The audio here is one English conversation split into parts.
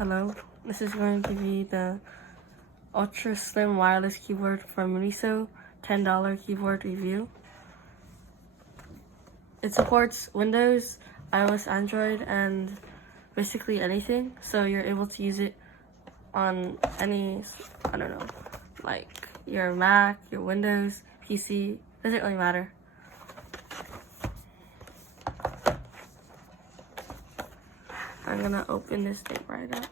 Hello, this is going to be the Ultra Slim Wireless Keyboard from Miniso $10 keyboard review. It supports Windows, iOS, Android, and basically anything, so you're able to use it on any, I don't know, like your Mac, your Windows, PC, doesn't really matter. I'm gonna open this thing right up.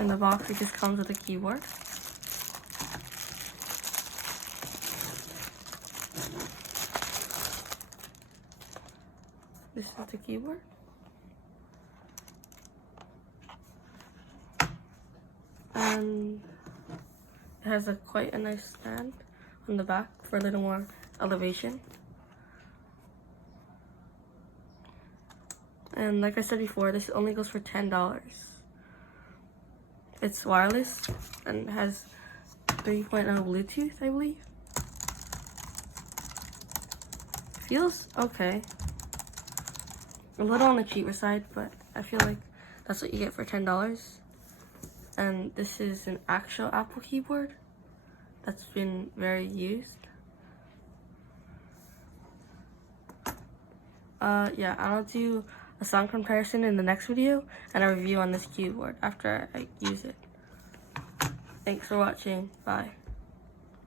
In the box, it just comes with a keyboard. This is the keyboard. And it has quite a nice stand on the back for a little more elevation. And like I said before, this only goes for $10. It's wireless and has 3.0 Bluetooth, I believe. Feels okay. A little on the cheaper side, but I feel like that's what you get for $10. And this is an actual Apple keyboard that's been very used. Yeah, I'll do a sound comparison in the next video and a review on this keyboard after I use it. Thanks for watching. Bye.